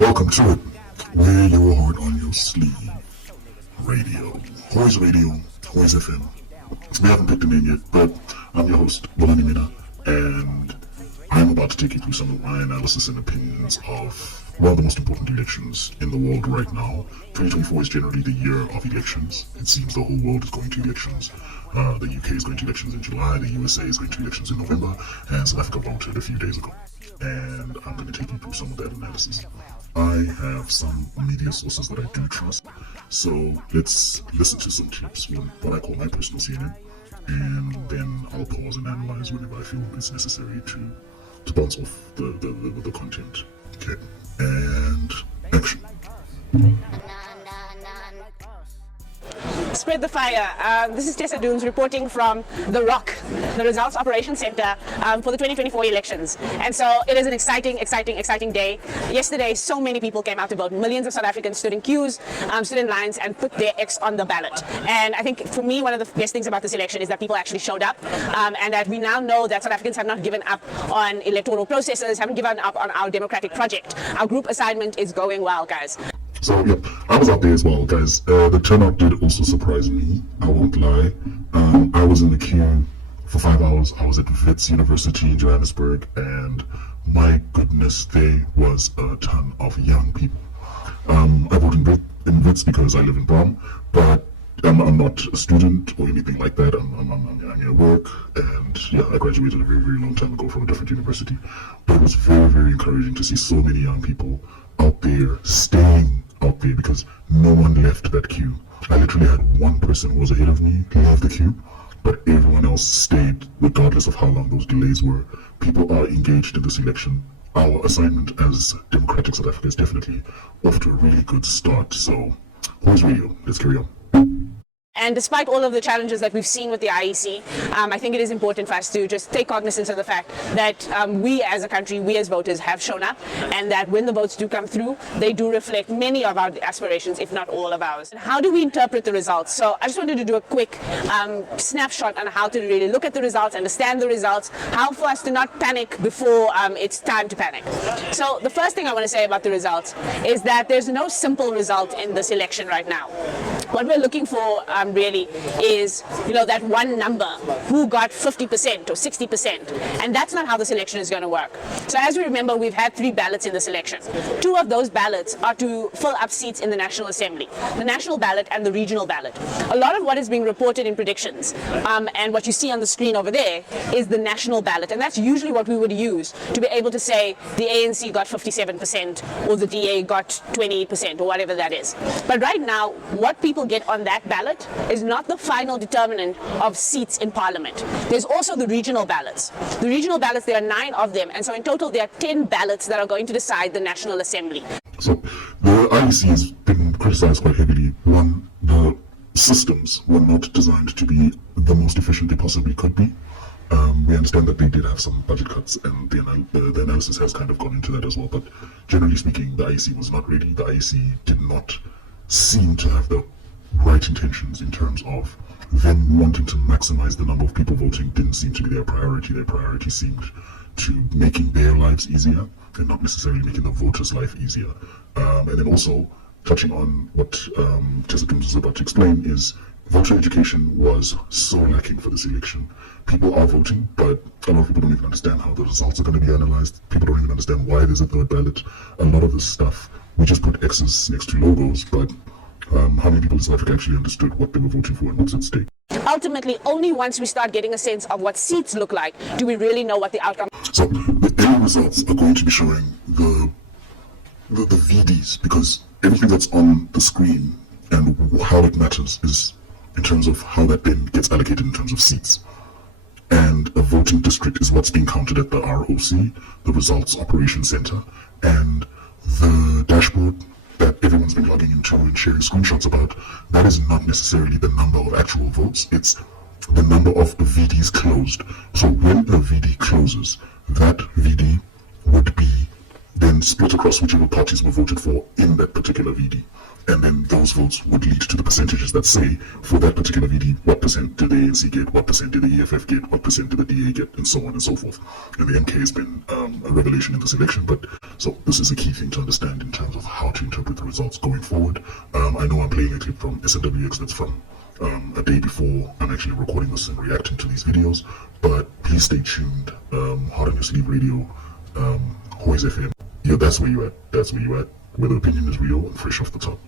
Welcome to it. Wear your heart on your sleeve. Radio. Hoy's Radio, Hoy's FM. We haven't picked a name yet, but I'm your host, Bolani Mina, and I'm about to take you through some of my analysis and opinions of one of the most important elections in the world right now. 2024 is generally the year of elections. It seems the whole world is going to elections. The UK is going to elections in July, the USA is going to elections in November, and South Africa voted a few days ago. And I'm going to take you through some of that analysis. I have some media sources that I do trust, so let's listen to some tips from what I call my personal CNN, and then I'll pause and analyze whenever I feel it's necessary to bounce off the content. Okay, and action. Spread the fire. This is Tessa Dooms reporting from The Rock, the Results Operations Center for the 2024 elections. And so it is an exciting day. Yesterday, so many people came out to vote. Millions of South Africans stood in queues, stood in lines, and put their X on the ballot. And I think for me, one of the best things about this election is that people actually showed up, and that we now know that South Africans have not given up on electoral processes, haven't given up on our democratic project. Our group assignment is going well, guys. So yeah, I was out there as well, guys. The turnout did also surprise me, I won't lie. I was in the queue for 5 hours. I was at Wits University in Johannesburg, and my goodness, there was a ton of young people. I voted in Wits because I live in Brom, but I'm not a student or anything like that. I'm at work, and yeah, I graduated a very long time ago from a different university. But it was very encouraging to see so many young people out there, staying out there, because no one left that queue. I literally had one person who was ahead of me leave the queue, but everyone else stayed regardless of how long those delays were. People are engaged in this election. Our assignment as Democratic South Africa is definitely off to a really good start. So, Hoy's Radio, let's carry on. And despite all of the challenges that we've seen with the IEC, I think it is important for us to just take cognizance of the fact that we as a country, we as voters have shown up, and that when the votes do come through, they do reflect many of our aspirations, if not all of ours. And how do we interpret the results? So I just wanted to do a quick snapshot on how to really look at the results, understand the results, how for us to not panic before it's time to panic. So the first thing I want to say about the results is that there's no simple result in this election right now. What we're looking for really is, that one number, who got 50% or 60%, and that's not how this election is going to work. So as we remember, we've had 3 ballots in this election. 2 of those ballots are to fill up seats in the National Assembly, the national ballot and the regional ballot. A lot of what is being reported in predictions, and what you see on the screen over there, is the national ballot, and that's usually what we would use to be able to say the ANC got 57% or the DA got 28% or whatever that is. But right now, what people get on that ballot is not the final determinant of seats in Parliament. There's also the regional ballots. The regional ballots, there are 9 of them, and so in total there are 10 ballots that are going to decide the National Assembly. So the IEC has been criticized quite heavily. One, the systems were not designed to be the most efficient they possibly could be. We understand that they did have some budget cuts, and the analysis has kind of gone into that as well, but generally speaking, the IEC was not ready. The IEC did not seem to have the right intentions in terms of them wanting to maximize the number of people voting. Didn't seem to be their priority. Their priority seemed to making their lives easier and not necessarily making the voters' life easier. And then also touching on what Tessa Dooms was about to explain is voter education was so lacking for this election. People are voting, but a lot of people don't even understand how the results are going to be analyzed. People don't even understand why there's a third ballot. A lot of this stuff, we just put X's next to logos, but how many people in South Africa actually understood what they were voting for and what's at stake? Ultimately, only once we start getting a sense of what seats look like do we really know what the outcome. So the end results are going to be showing the VDs, because everything that's on the screen and how it matters is in terms of how that then gets allocated in terms of seats. And a voting district is what's being counted at the ROC, the Results Operations Center, and the dashboard that everyone's been logging into and sharing screenshots about. That is not necessarily the number of actual votes, it's the number of VDs closed. So when a VD closes, that VD would be then split across whichever parties were voted for in that particular VD. And then those votes would lead to the percentages that say, for that particular VD, what percent did the ANC get, what percent did the EFF get, what percent did the DA get, and so on and so forth. And the MK has been a revelation in this election, but so this is a key thing to understand in terms of how to interpret the results going forward. I know I'm playing a clip from SNWX that's from a day before I'm actually recording this and reacting to these videos, but please stay tuned. Hard on Your Sleeve Radio, Hoy's FM. Yeah, that's where you at. That's where you at. Where the opinion is real and fresh off the top.